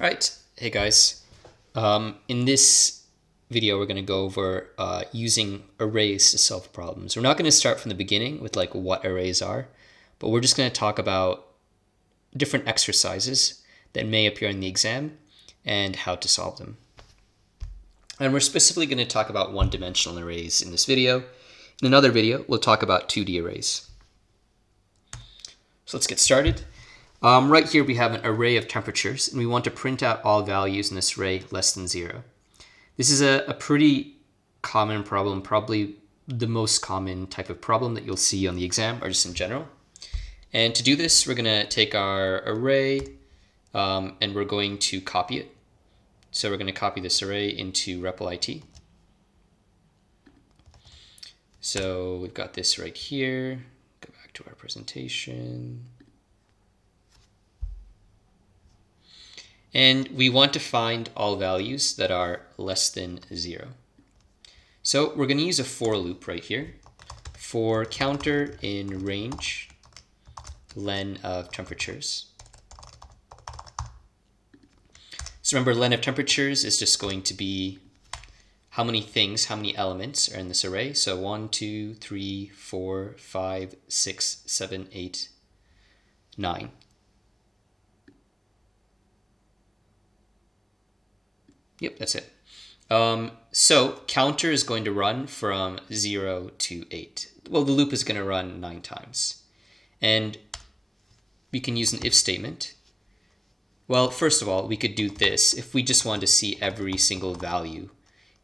All right, hey guys. In this video, we're going to go over using arrays to solve problems. We're not going to start from the beginning with like what arrays are, but we're just going to talk about different exercises that may appear in the exam and how to solve them. And we're specifically going to talk about one-dimensional arrays in this video. In another video, we'll talk about 2D arrays. So let's get started. Right here we have an array of temperatures, and we want to print out all values in this array less than 0. This is a pretty common problem, probably the most common type of problem that you'll see on the exam or just in general. And to do this, we're going to take our array and we're going to copy it. So we're going to copy this array into REPL-IT. So we've got this right here. Go back to our presentation. And we want to find all values that are less than 0. So we're going to use a for loop right here. For counter in range len of temperatures. So remember, len of temperatures is just going to be how many elements are in this array. So 1, 2, 3, 4, 5, 6, 7, 8, 9. Yep, that's it. So counter is going to run from 0 to 8. Well, the loop is going to run 9 times. And we can use an if statement. Well, first of all, we could do this if we just wanted to see every single value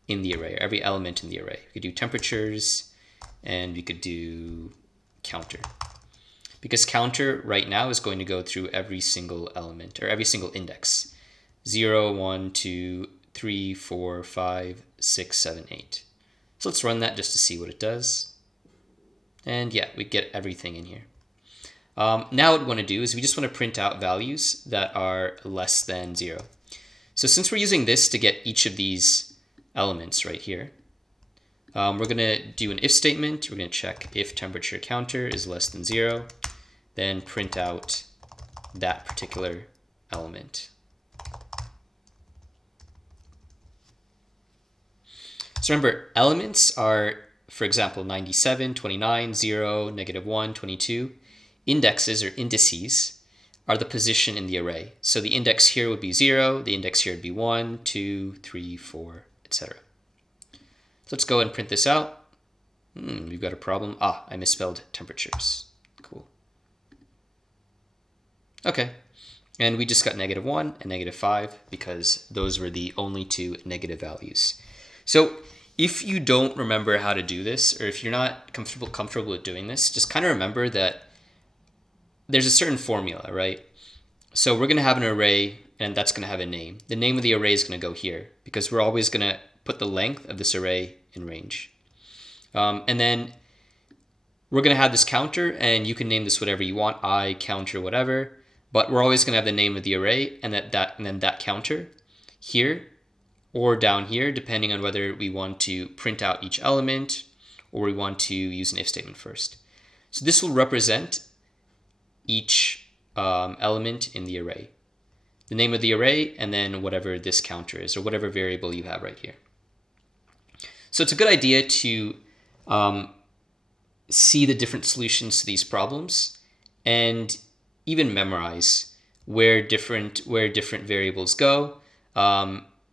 in the array, or every element in the array. We could do temperatures, and we could do counter. Because counter right now is going to go through every single element, or every single index. 0, 1, 2, 3, 4, 5, 6, 7, 8. So let's run that just to see what it does. And yeah, we get everything in here. Now what we want to do is we just want to print out values that are less than 0. So since we're using this to get each of these elements right here, we're going to do an if statement. We're going to check if temperature counter is less than 0, then print out that particular element. So remember, elements are, for example, 97, 29, 0, -1, 22. Indexes or indices are the position in the array. So the index here would be 0, the index here would be 1, 2, 3, 4, etc. So let's go and print this out. We've got a problem. I misspelled temperatures. Cool. Okay. And we just got -1 and -5 because those were the only two negative values. So if you don't remember how to do this, or if you're not comfortable with doing this, just kind of remember that there's a certain formula, right? So we're going to have an array, and that's going to have a name. The name of the array is going to go here because we're always going to put the length of this array in range. And then we're going to have this counter, and you can name this whatever you want, I, counter, whatever. But we're always going to have the name of the array and then that counter here or down here, depending on whether we want to print out each element or we want to use an if statement first. So this will represent each element in the array. The name of the array, and then whatever this counter is, or whatever variable you have right here. So it's a good idea to see the different solutions to these problems and even memorize where different variables go,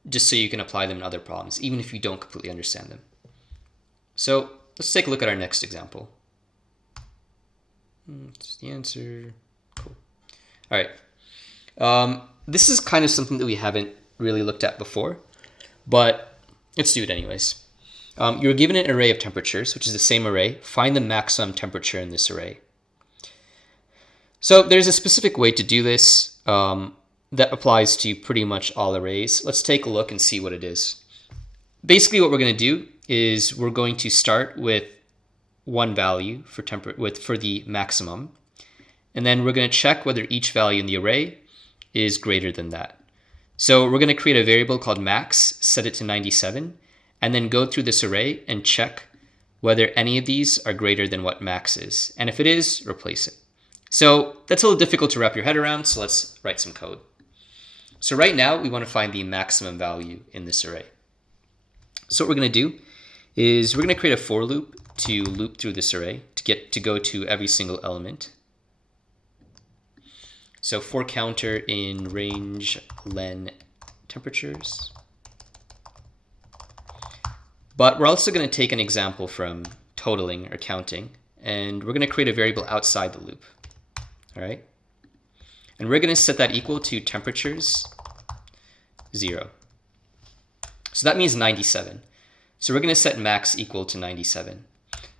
just so you can apply them in other problems, even if you don't completely understand them. So let's take a look at our next example. That's the answer. Cool. All right. This is kind of something that we haven't really looked at before, but let's do it anyways. You're given an array of temperatures, which is the same array. Find the maximum temperature in this array. So there's a specific way to do this that applies to pretty much all arrays. Let's take a look and see what it is. Basically, what we're going to do is we're going to start with one value for the maximum, and then we're going to check whether each value in the array is greater than that. So we're going to create a variable called max, set it to 97, and then go through this array and check whether any of these are greater than what max is. And if it is, replace it. So that's a little difficult to wrap your head around, so let's write some code. So right now we want to find the maximum value in this array. So what we're going to do is we're going to create a for loop to loop through this array to go to every single element. So for counter in range len temperatures. But we're also going to take an example from totaling or counting, and we're going to create a variable outside the loop. All right. And we're going to set that equal to temperatures 0. So that means 97. So we're going to set max equal to 97.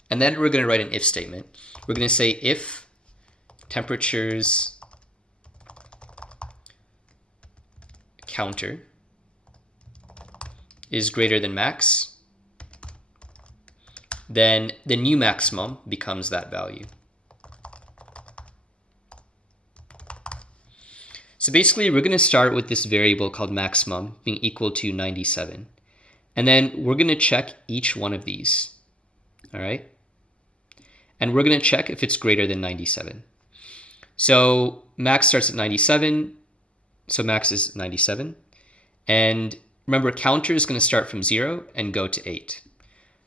And then we're going to write an if statement. We're going to say if temperatures counter is greater than max, then the new maximum becomes that value. So basically, we're going to start with this variable called maximum being equal to 97. And then we're going to check each one of these. All right? And we're going to check if it's greater than 97. So max starts at 97. So max is 97. And remember, counter is going to start from 0 and go to 8.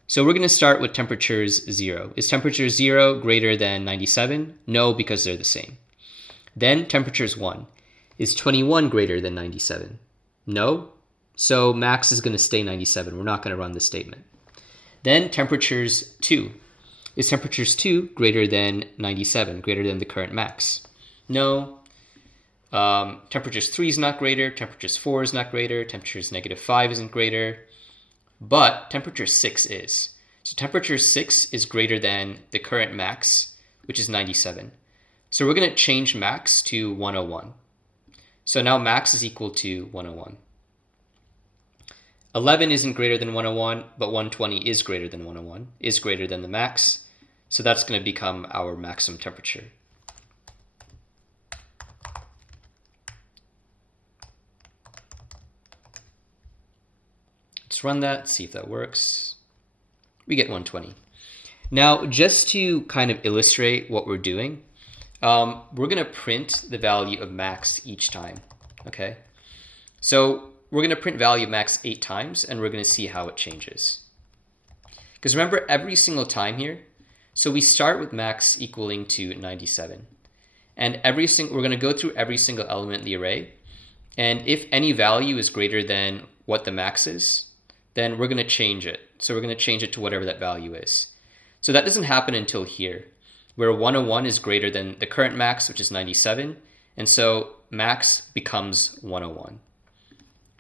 So we're going to start with temperatures 0. Is temperature 0 greater than 97? No, because they're the same. Then temperatures 1. Is 21 greater than 97? No. So max is going to stay 97. We're not going to run this statement. Then temperatures 2. Is temperatures 2 greater than 97, greater than the current max? No. Temperatures 3 is not greater. Temperatures 4 is not greater. Temperatures -5 isn't greater. But temperature 6 is. So temperature 6 is greater than the current max, which is 97. So we're going to change max to 101. So now max is equal to 101. 11 isn't greater than 101, but 120 is greater than 101, is greater than the max. So that's going to become our maximum temperature. Let's run that, see if that works. We get 120. Now, just to kind of illustrate what we're doing, we're going to print the value of max each time, okay? So we're going to print value of max 8 times, and we're going to see how it changes. Because remember, every single time here, so we start with max equaling to 97. And we're going to go through every single element in the array, and if any value is greater than what the max is, then we're going to change it. So we're going to change it to whatever that value is. So that doesn't happen until here, where 101 is greater than the current max, which is 97. And so max becomes 101.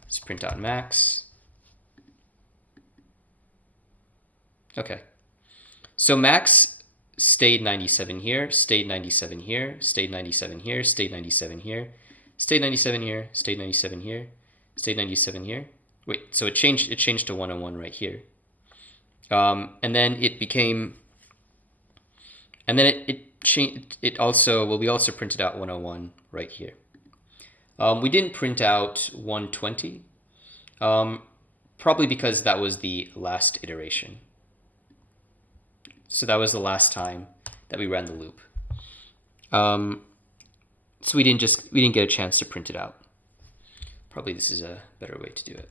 Let's print out max. Okay. So max stayed 97 here, stayed 97 here, stayed 97 here, stayed 97 here, stayed 97 here, stayed 97 here, stayed 97 here. Wait, so it changed to 101 right here. And then it became, and then it changed, we also printed out 101 right here. We didn't print out 120, probably because that was the last iteration. So that was the last time that we ran the loop. So we didn't get a chance to print it out. Probably this is a better way to do it.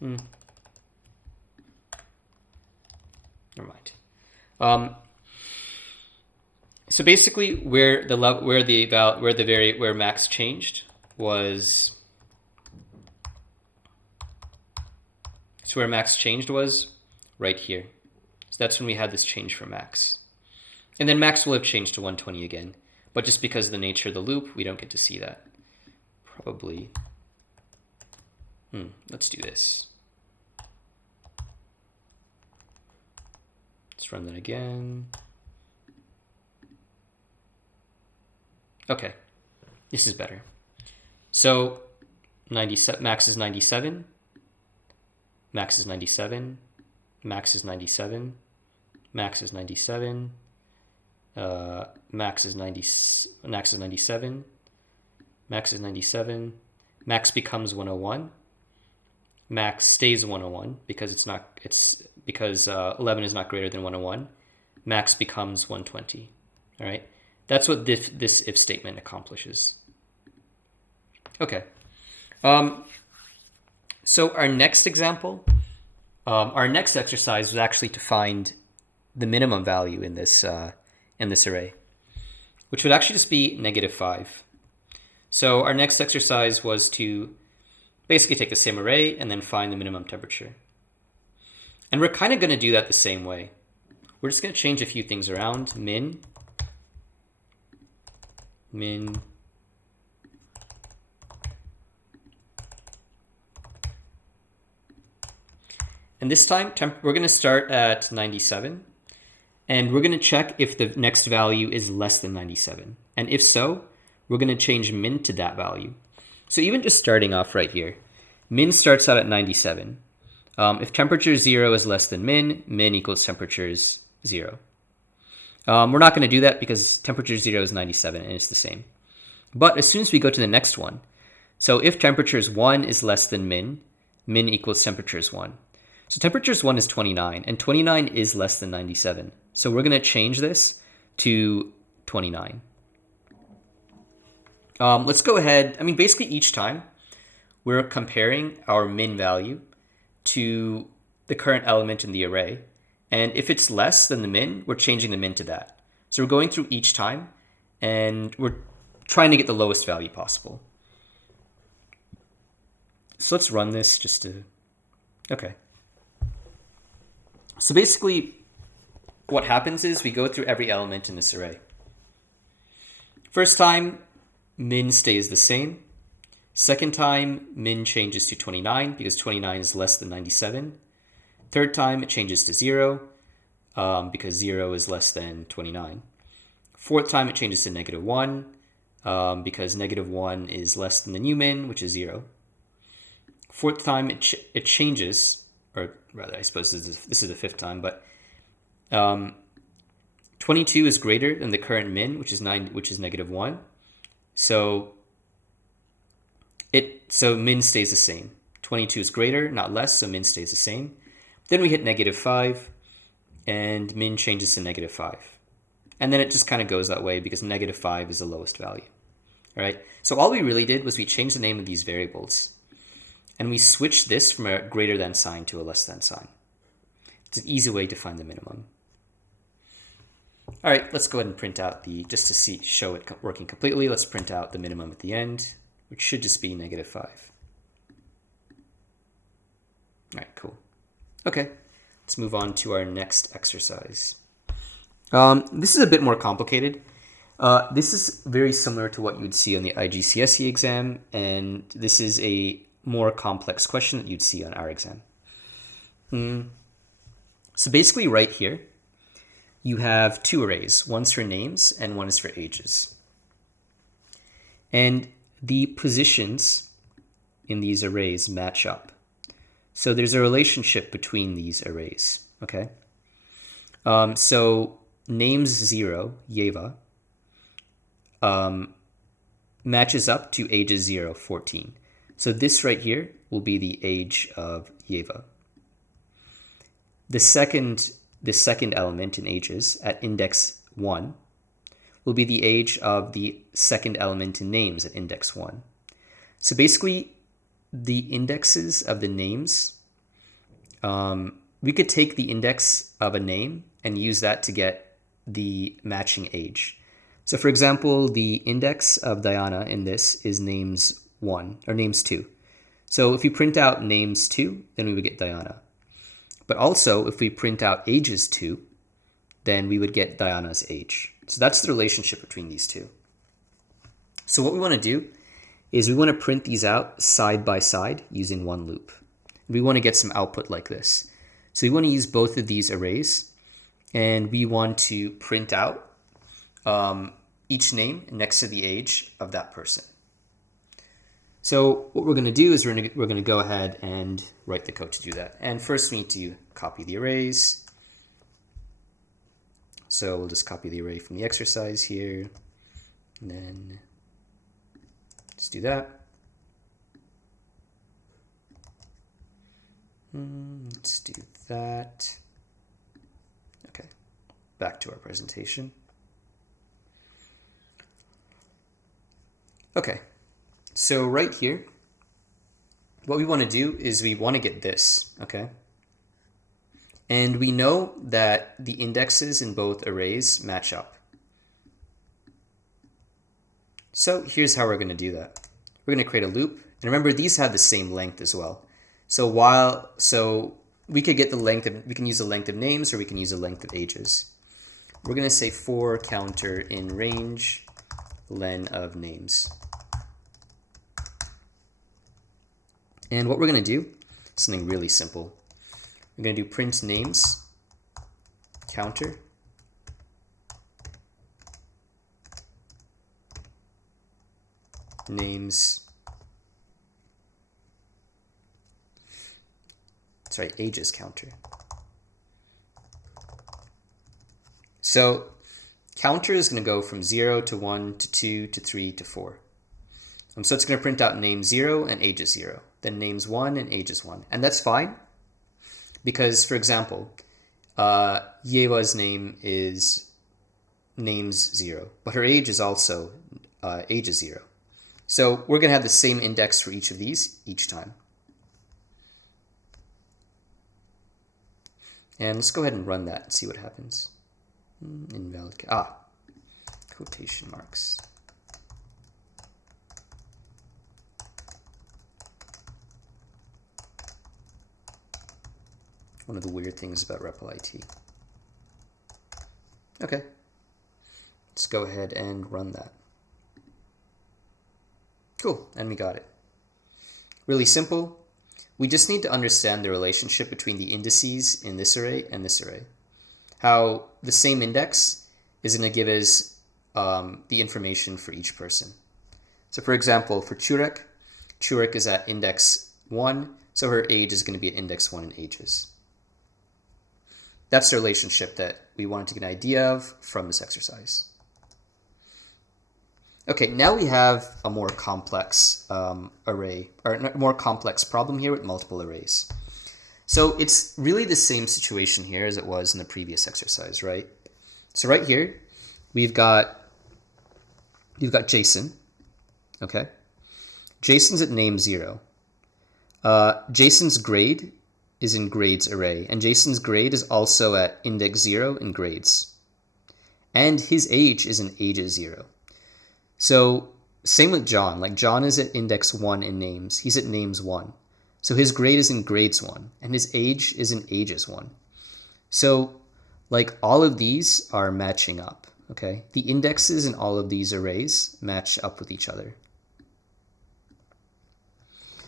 Never mind. So basically, where max changed was, right here. So that's when we had this change for max, and then max will have changed to 120 again. But just because of the nature of the loop, we don't get to see that. Probably. Let's do this. Let's run that again. Okay, this is better. So 97, max is 97. Max is 97. Max is 97. Max is 97. Max is 97. Max is 97. Max becomes 101. Max stays 101 because 11 is not greater than 101. Max becomes 120. All right. That's what this if statement accomplishes. Okay. So our next example, our next exercise was actually to find the minimum value in this array, which would actually just be -5. So our next exercise was to basically take the same array and then find the minimum temperature. And we're kind of going to do that the same way. We're just going to change a few things around. Min. And this time, we're going to start at 97. And we're going to check if the next value is less than 97. And if so, we're going to change min to that value. So even just starting off right here, min starts out at 97. If temperature 0 is less than min equals temperature is 0. We're not going to do that because temperature 0 is 97 and it's the same. But as soon as we go to the next one, so if temperature 1 is less than min equals temperature 1. So temperature 1 is 29, and 29 is less than 97. So we're going to change this to 29. Let's go ahead. Basically each time we're comparing our min value to the current element in the array. And if it's less than the min, we're changing the min to that. So we're going through each time, and we're trying to get the lowest value possible. So let's run this just to... Okay. So basically, what happens is we go through every element in this array. First time, min stays the same. Second time, min changes to 29 because 29 is less than 97. Third time, it changes to 0 because 0 is less than 29. Fourth time, it changes to -1 because -1 is less than the new min, which is 0. Fourth time, it changes, or rather, I suppose this is the fifth time, but 22 is greater than the current min, which is -1. So min stays the same. 22 is greater, not less, so min stays the same. Then we hit -5, and min changes to -5. And then it just kind of goes that way because -5 is the lowest value. All right. So all we really did was we changed the name of these variables. And we switched this from a greater than sign to a less than sign. It's an easy way to find the minimum. All right, let's go ahead and print out just to show it working completely, let's print out the minimum at the end, which should just be -5. All right, cool. Okay, let's move on to our next exercise. This is a bit more complicated. This is very similar to what you'd see on the iGCSE exam, and this is a more complex question that you'd see on our exam. So basically right here, you have two arrays. One's for names and one is for ages. And the positions in these arrays match up. So there's a relationship between these arrays, okay? So names 0, Yeva, matches up to ages 0, 14. So this right here will be the age of Yeva. The second element in ages at index 1 will be the age of the second element in names at index 1. So basically, the indexes of the names, we could take the index of a name and use that to get the matching age. So for example, the index of Diana in this is names 1 or names 2. So if we print out names 2, then we would get Diana. But also, if we print out ages 2, then we would get Diana's age. So that's the relationship between these two. So what we want to do is we want to print these out side by side using one loop. We want to get some output like this. So we want to use both of these arrays, and we want to print out each name next to the age of that person. So what we're going to do is we're going to go ahead and write the code to do that. And first we need to copy the arrays. So we'll just copy the array from the exercise here. And then just do that. Let's do that. Okay, back to our presentation. Okay, so right here, what we want to do is we want to get this, okay? And we know that the indexes in both arrays match up. So here's how we're going to do that. We're going to create a loop. And remember, these have the same length as well. So we could get the length of, we can use the length of names or we can use the length of ages. We're going to say for counter in range len of names. And what we're going to do is something really simple. We're going to do print names counter names, sorry, ages counter. So counter is going to go from 0 to 1 to 2 to 3 to 4. So it's going to print out name 0 and ages 0, then names 1 and ages 1. And that's fine because, for example, Yewa's name is names 0, but her age is also ages 0. So we're going to have the same index for each of these each time. And let's go ahead and run that and see what happens. Invalid. Quotation marks. One of the weird things about REPL-IT. Okay. Let's go ahead and run that. Cool, and we got it. Really simple. We just need to understand the relationship between the indices in this array and this array. How the same index is going to give us the information for each person. So for example, for Churek is at index 1, so her age is going to be at index 1 in ages. That's the relationship that we wanted to get an idea of from this exercise. Okay, now we have a more complex array, or a more complex problem here with multiple arrays. So it's really the same situation here as it was in the previous exercise, right? So right here, we've got Jason, okay? Jason's at name 0. Jason's grade is in grades array, and Jason's grade is also at index 0 in grades. And his age is in ages 0. So same with John, like John is at index 1 in names. He's at names 1. So his grade is in grades 1, and his age is in ages 1. So like all of these are matching up, okay? The indexes in all of these arrays match up with each other.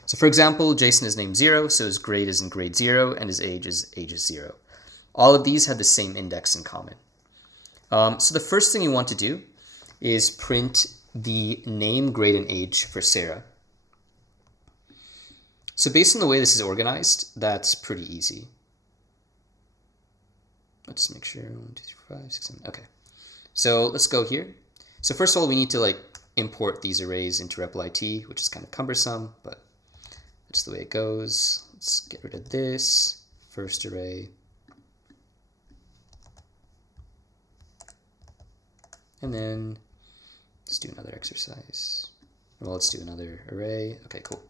So for example, Jason is named 0, so his grade is in grade 0, and his age is ages 0. All of these have the same index in common. So the first thing you want to do is print the name, grade, and age for Sarah. So based on the way this is organized, that's pretty easy. Let's make sure, 1, 2, 3, 5, 6, 7, okay. So let's go here. So first of all, we need to import these arrays into REPL-IT, which is kind of cumbersome, but that's the way it goes. Let's get rid of this first array. And then let's do another exercise. Well, let's do another array. Okay, cool.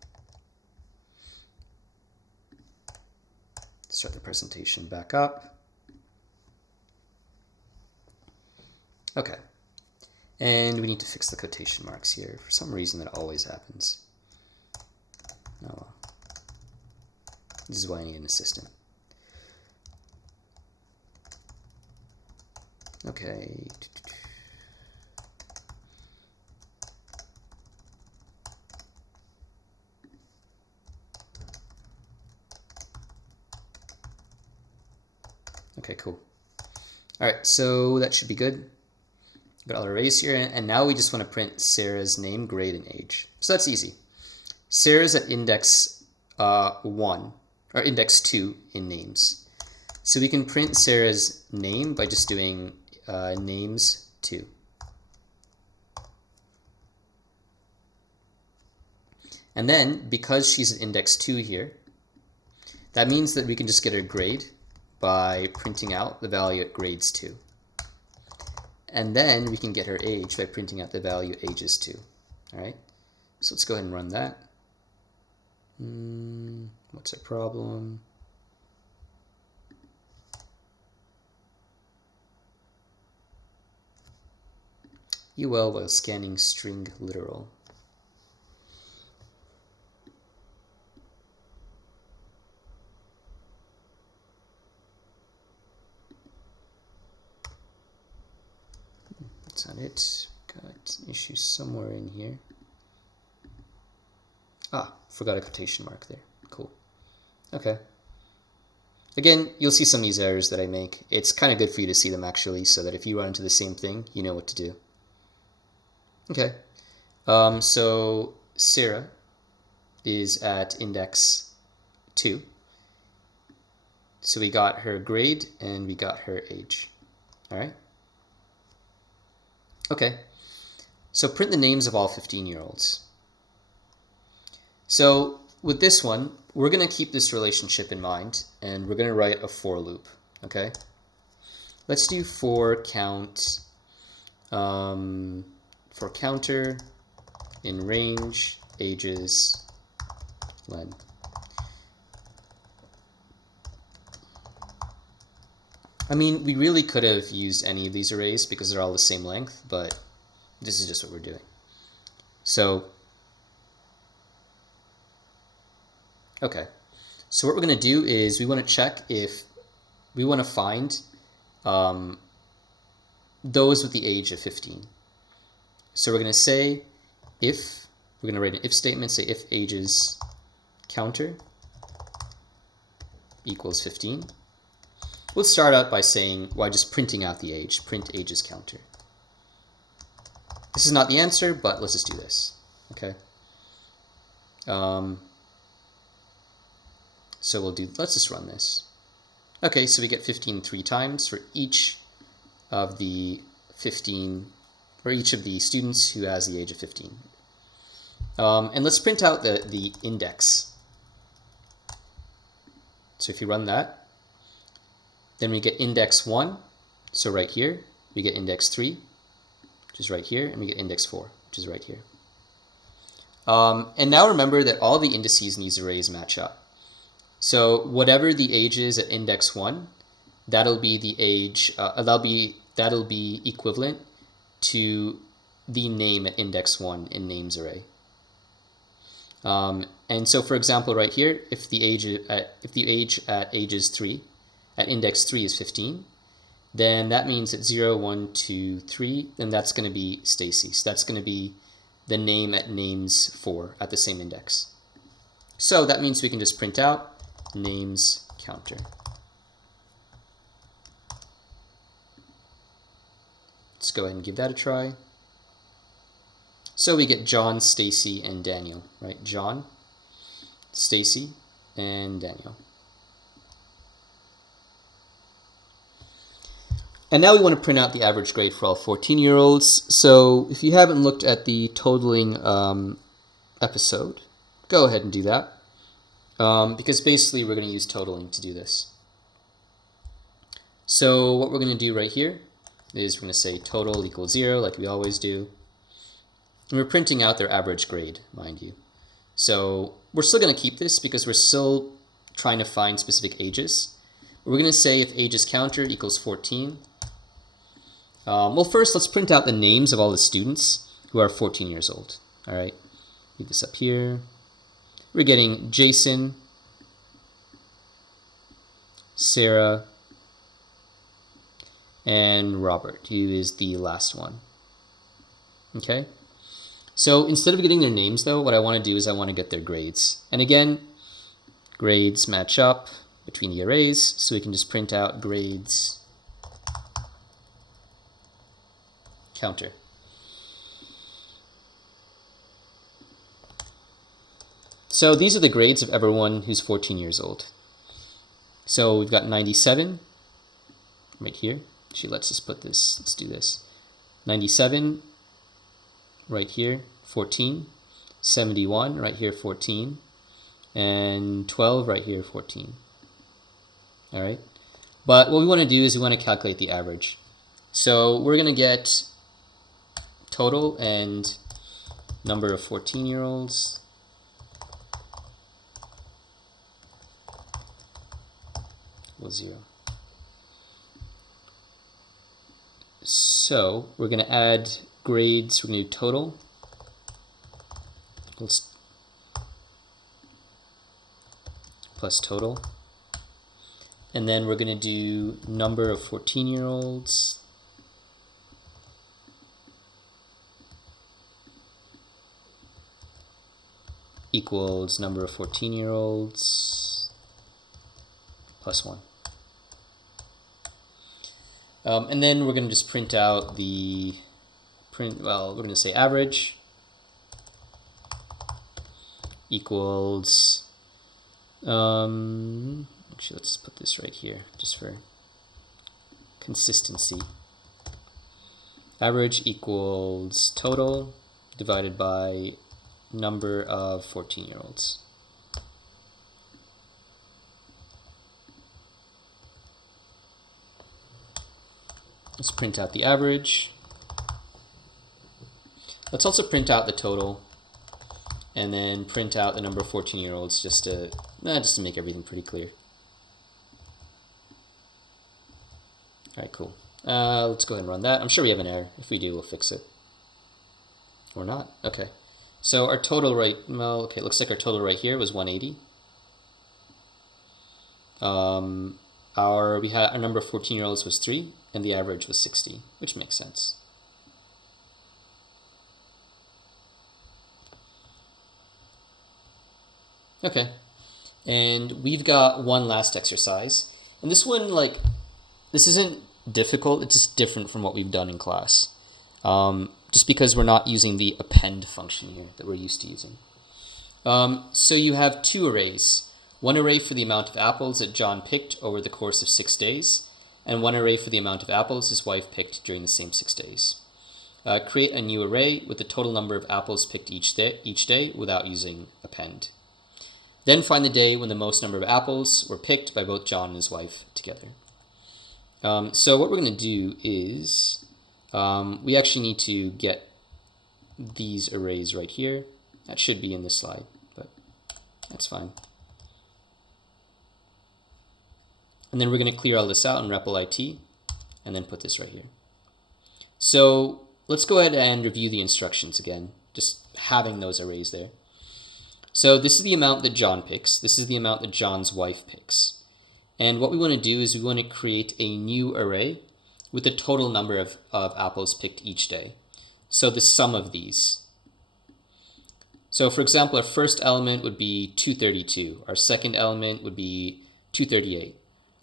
Start the presentation back up. Okay. And we need to fix the quotation marks here. For some reason, that always happens. Oh well. This is why I need an assistant. Okay. Okay, cool. All right, so that should be good. Got all our arrays here, and now we just want to print Sarah's name, grade, and age. So that's easy. Sarah's at index 1, or index 2 in names. So we can print Sarah's name by just doing names 2. And then, because she's at index 2 here, that means that we can just get her grade by printing out the value at grades 2. And then we can get her age by printing out the value ages 2. All right, so let's go ahead and run that. What's our problem? UL while scanning string literal. That's not it. Got an issue somewhere in here. Ah, forgot a quotation mark there. Cool. Okay. Again, you'll see some of these errors that I make. It's kind of good for you to see them actually, so that if you run into the same thing, you know what to do. Okay. So Sarah is at index 2. So we got her grade and we got her age. All right. Okay. So print the names of all 15-year-olds. So with this one, we're going to keep this relationship in mind, and we're going to write a for loop, okay? Let's do for count, for counter in range, ages, len. I mean, we really could have used any of these arrays because they're all the same length, but this is just what we're doing. So, okay. So what we're going to do is we want to check if we want to find those with the age of 15. So we're going to say if, we're going to write an if statement, say if ages counter equals 15. Let's start out by saying, why just printing out the age, print ages counter. This is not the answer, but let's just do this, okay? So we'll do, let's just run this. Okay, so we get 15 3 times for each of the 15, or each of the students who has the age of 15. And let's print out the index. So if you run that, then we get index 1, so right here. We get index 3, which is right here, and we get index 4, which is right here. And now remember that all the indices in these arrays match up. So whatever the age is at index 1, that'll be the age, that'll be equivalent to the name at index 1 in names array. And so for example right here, if the age at ages 3, at index 3 is 15, then that means that 0, 1, 2, 3, then that's going to be Stacy. So that's going to be the name at names 4 at the same index. So that means we can just print out names counter. Let's go ahead and give that a try. So we get John, Stacy, and Daniel, right? John, Stacy, and Daniel. And now we want to print out the average grade for all 14-year-olds. So if you haven't looked at the totaling episode, go ahead and do that. Because basically we're going to use totaling to do this. So what we're going to do right here is we're going to say total equals 0 like we always do. And we're printing out their average grade, mind you. So we're still going to keep this because we're still trying to find specific ages. We're going to say if ages counter equals 14. Well, first let's print out the names of all the students who are 14 years old. All right, leave this up here. We're getting Jason, Sarah, and Robert, who is the last one. Okay, so instead of getting their names though, what I want to do is I want to get their grades. And again, grades match up between the arrays, so we can just print out grades counter. So these are the grades of everyone who's 14 years old. So we've got 97 right here. Actually, let's just put this, let's do this. 97 right here, 14. 71 right here, 14. And 12 right here, 14. All right. But what we want to do is we want to calculate the average. So we're going to get total, and number of 14-year-olds equals 0. So we're going to add grades. We're going to do total plus total. And then we're going to do number of 14-year-olds equals number of 14-year-olds plus 1. And then we're going to just print out the we're going to say average equals, actually let's put this right here just for consistency. Average equals total divided by number of 14-year-olds. Let's print out the average. Let's also print out the total, and then print out the number of 14-year-olds just to make everything pretty clear. All right, cool. Let's go ahead and run that. I'm sure we have an error. If we do, we'll fix it. Or not. Okay. So our total looks like our total right here was 180. Our number of 14-year-olds was 3, and the average was 60, which makes sense. Okay, and we've got one last exercise, and this one, this isn't difficult, it's just different from what we've done in class, just because we're not using the append function here that we're used to using. So you have two arrays, one array for the amount of apples that John picked over the course of 6 days, and one array for the amount of apples his wife picked during the same 6 days. Create a new array with the total number of apples picked each day without using append. Then find the day when the most number of apples were picked by both John and his wife together. So what we're going to do is we actually need to get these arrays right here. That should be in this slide, but that's fine. And then we're going to clear all this out in REPL IT and then put this right here. So let's go ahead and review the instructions again, just having those arrays there. So this is the amount that John picks. This is the amount that John's wife picks. And what we want to do is we want to create a new array with the total number of apples picked each day. So the sum of these. So for example, our first element would be 232. Our second element would be 238.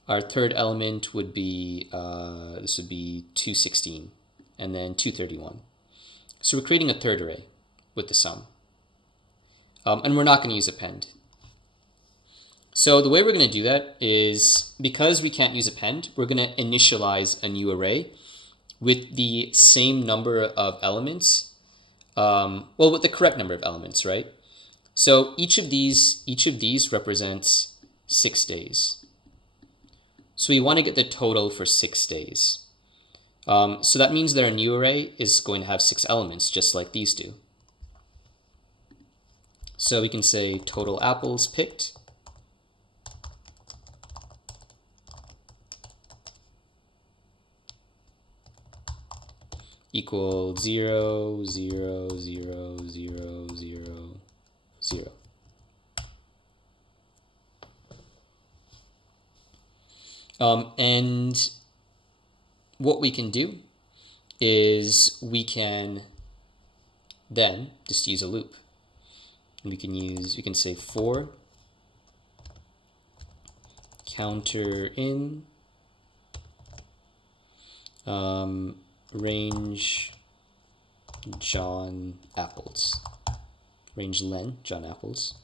Our third element would be, this would be 216, and then 231. So we're creating a third array with the sum. And we're not going to use append. So the way we're going to do that is, because we can't use append, we're going to initialize a new array with the same number of elements, with the correct number of elements, right? So each of these represents 6 days. So we want to get the total for 6 days. So that means that our new array is going to have 6 elements, just like these do. So we can say total apples picked equals 0, 0, 0, 0, 0, 0. And what we can do is we can then just use a loop. And we can say for counter in range John apples, range len John apples.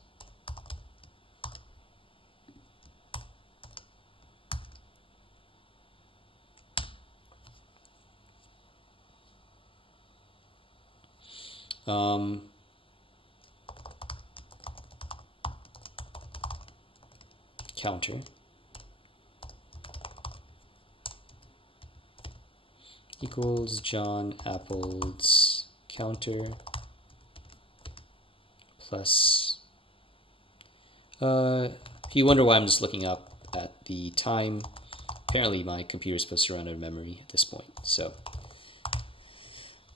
Counter equals John apples counter plus, if you wonder why I'm just looking up at the time, apparently my computer is supposed to run out of memory at this point, so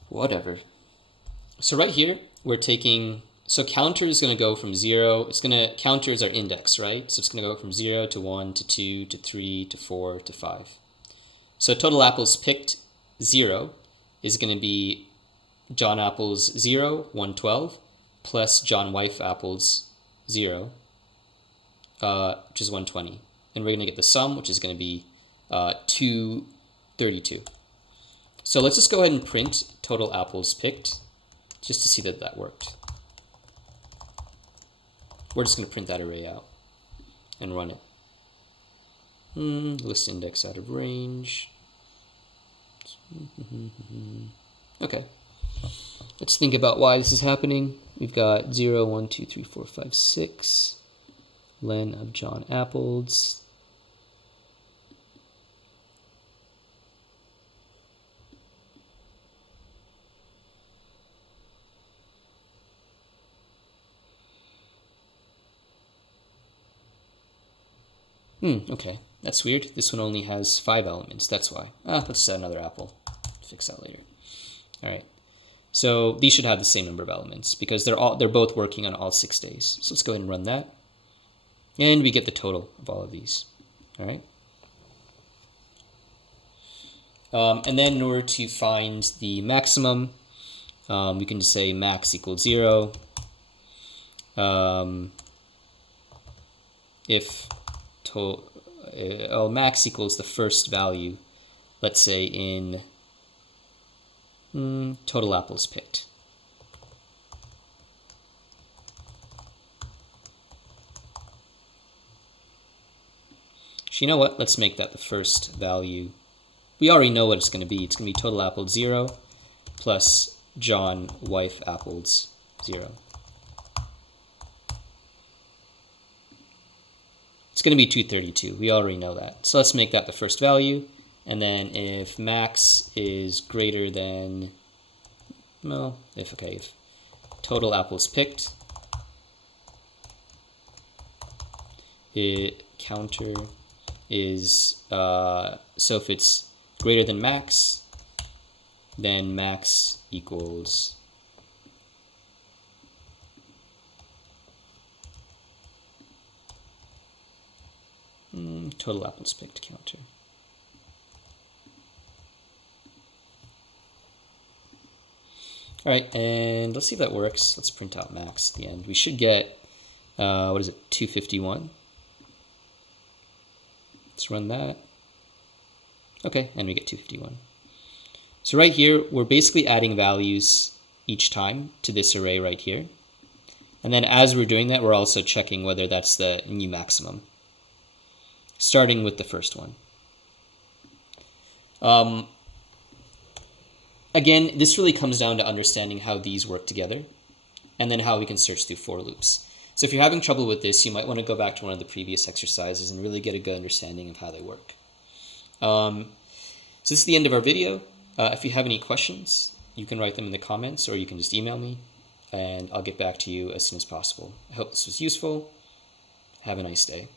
whatever. So right here, we're taking, so counter is going to go from 0, counter is our index, right? So it's going to go from 0 to 1 to 2 to 3 to 4 to 5. So total apples picked 0 is going to be John apples 0, 112, plus John wife apples 0, which is 120. And we're going to get the sum, which is going to be 232. So let's just go ahead and print total apples picked, just to see that that worked. We're just going to print that array out and run it. List index out of range. Okay. Let's think about why this is happening. We've got 0, 1, 2, 3, 4, 5, 6. Len of John apples. Okay, that's weird. This one only has 5 elements, that's why. Let's set another apple. Fix that later. All right, so these should have the same number of elements because they're both working on all 6 days. So let's go ahead and run that. And we get the total of all of these, all right? And then in order to find the maximum, we can just say max equals 0. If max equals the first value, let's say in total apples picked. So you know what? Let's make that the first value. We already know what it's going to be. It's going to be total apples 0 plus John wife apples 0. It's going to be 232. We already know that. So let's make that the first value. And then if max is greater than, well, if total apples picked, counter is, so if it's greater than max, then max equals total apples picked counter. All right, and let's see if that works. Let's print out max at the end. We should get, 251. Let's run that. Okay, and we get 251. So right here, we're basically adding values each time to this array right here. And then as we're doing that, we're also checking whether that's the new maximum, starting with the first one. Again, this really comes down to understanding how these work together and then how we can search through for loops. So if you're having trouble with this, you might want to go back to one of the previous exercises and really get a good understanding of how they work. So this is the end of our video. If you have any questions, you can write them in the comments or you can just email me and I'll get back to you as soon as possible. I hope this was useful. Have a nice day.